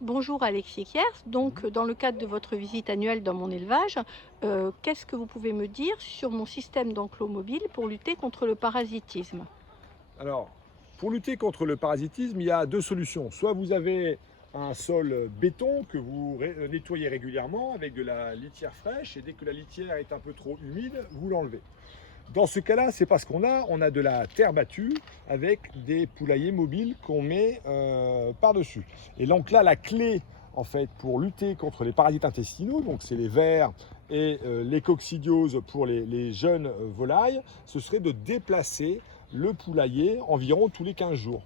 Bonjour Alexis Kiers, donc dans le cadre de votre visite annuelle dans mon élevage, qu'est-ce que vous pouvez me dire sur mon système d'enclos mobile pour lutter contre le parasitisme? Alors, pour lutter contre le parasitisme, il y a deux solutions. Soit vous avez un sol béton que vous nettoyez régulièrement avec de la litière fraîche et dès que la litière est un peu trop humide, vous l'enlevez. Dans ce cas-là, c'est parce qu'on a de la terre battue avec des poulaillers mobiles qu'on met par-dessus. Et donc là, la clé en fait pour lutter contre les parasites intestinaux, donc c'est les vers et les coccidioses pour les jeunes volailles, ce serait de déplacer le poulailler environ tous les 15 jours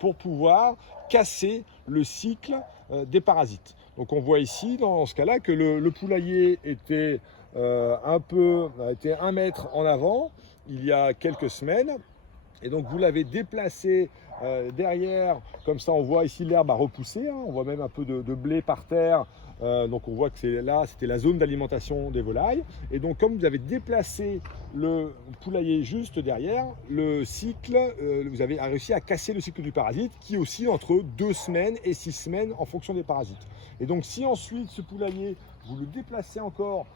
pour pouvoir casser le cycle des parasites. Donc on voit ici dans ce cas-là que le poulailler était était 1 mètre en avant il y a quelques semaines. Et donc vous l'avez déplacé derrière, comme ça on voit ici l'herbe a repoussé, hein, on voit même un peu de blé par terre, donc on voit que c'était la zone d'alimentation des volailles. Et donc comme vous avez déplacé le poulailler juste derrière, le cycle, vous avez réussi à casser le cycle du parasite qui oscille entre 2 semaines et 6 semaines en fonction des parasites. Et donc si ensuite ce poulailler, vous le déplacez encore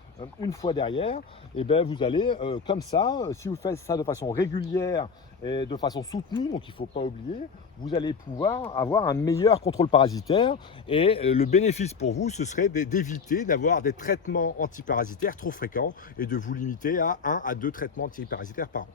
une fois derrière, et bien vous allez comme ça, si vous faites ça de façon régulière et de façon soutenue, donc il ne faut pas oublier, vous allez pouvoir avoir un meilleur contrôle parasitaire et le bénéfice pour vous, ce serait d'éviter d'avoir des traitements antiparasitaires trop fréquents et de vous limiter à 1 à 2 traitements antiparasitaires par an.